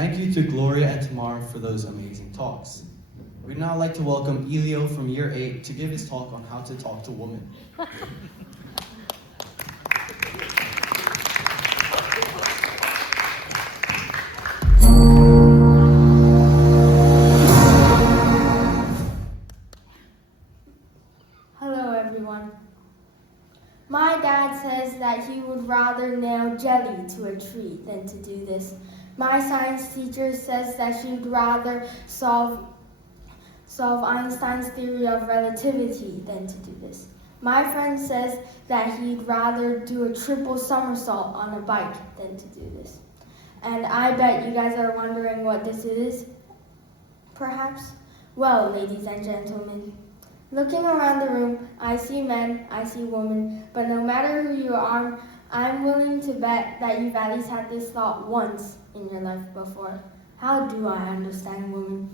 Thank you to Gloria and Tamar for those amazing talks. We'd now like to welcome Elio from Year 8 to give his talk on how to talk to women. Hello everyone. My dad says that he would rather nail jelly to a tree than to do this. My science teacher says that she'd rather solve Einstein's theory of relativity than to do this. My friend says that he'd rather do a triple somersault on a bike than to do this. And I bet you guys are wondering what this is, perhaps? Well, ladies and gentlemen, looking around the room, I see men, I see women, but no matter who you are, I'm willing to bet that you've at least had this thought once in your life before. How do I understand women?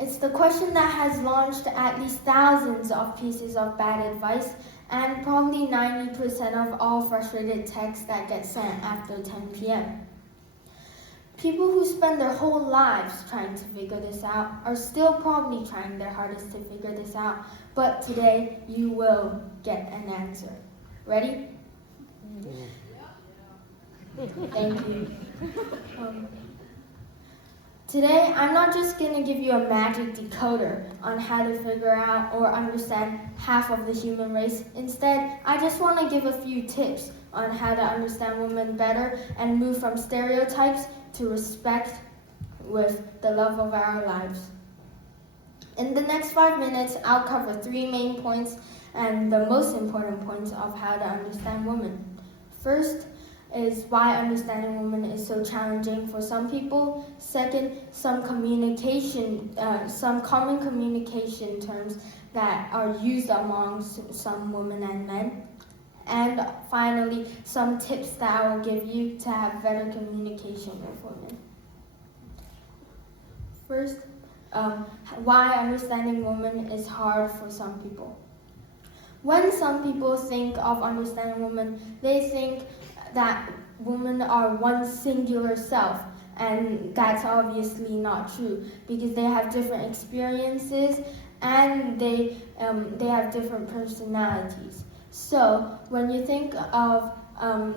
It's the question that has launched at least thousands of pieces of bad advice and probably 90% of all frustrated texts that get sent after 10 p.m. People who spend their whole lives trying to figure this out are still probably trying their hardest to figure this out, but today you will get an answer. Ready? Thank you. Today, I'm not just going to give you a magic decoder on how to figure out or understand half of the human race. Instead, I just want to give a few tips on how to understand women better and move from stereotypes to respect with the love of our lives. In the next 5 minutes, I'll cover 3 main points and the most important points of how to understand women. First is why understanding women is so challenging for some people. Second, some common communication terms that are used among some women and men. And finally, some tips that I will give you to have better communication with women. First, why understanding women is hard for some people. When some people think of understanding women, they think that women are one singular self, and that's obviously not true because they have different experiences and they have different personalities. So when you think of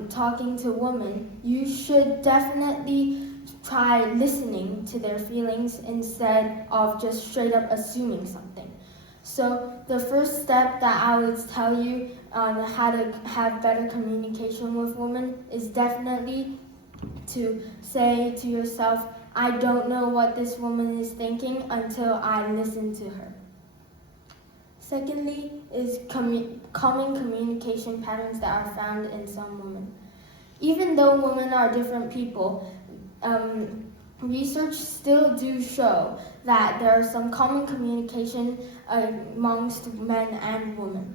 talking to women, you should definitely try listening to their feelings instead of just straight up assuming something. So the first step that I would tell you on how to have better communication with women is definitely to say to yourself, I don't know what this woman is thinking until I listen to her. Secondly is common communication patterns that are found in some women. Even though women are different people, research still do show that there are some common communication amongst men and women.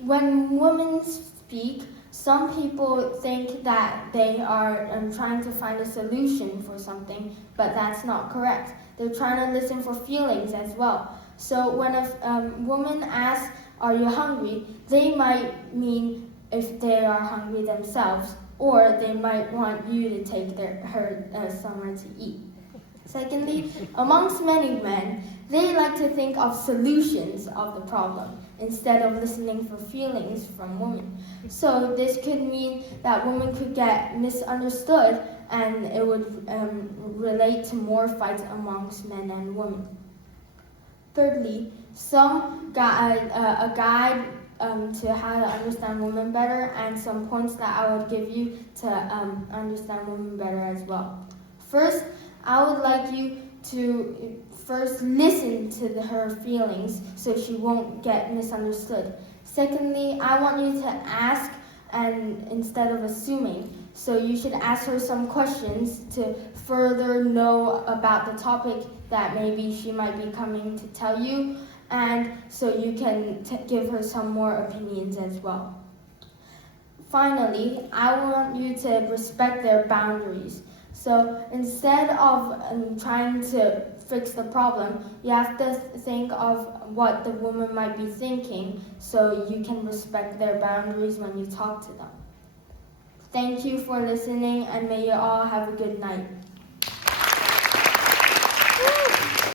When women speak, some people think that they are trying to find a solution for something, but that's not correct. They're trying to listen for feelings as well. So when a woman asks, are you hungry? They might mean if they are hungry themselves, or they might want you to take her somewhere to eat. Secondly, amongst many men, they like to think of solutions of the problem instead of listening for feelings from women. So this could mean that women could get misunderstood and it would relate to more fights amongst men and women. Thirdly, a guide to how to understand women better and some points that I would give you to understand women better as well. First, I would like you to first listen to her feelings so she won't get misunderstood. Secondly, I want you to ask and instead of assuming. So you should ask her some questions to further know about the topic that maybe she might be coming to tell you, and so you can give her some more opinions as well. Finally, I want you to respect their boundaries. So instead of trying to fix the problem, you have to think of what the woman might be thinking so you can respect their boundaries when you talk to them. Thank you for listening, and may you all have a good night.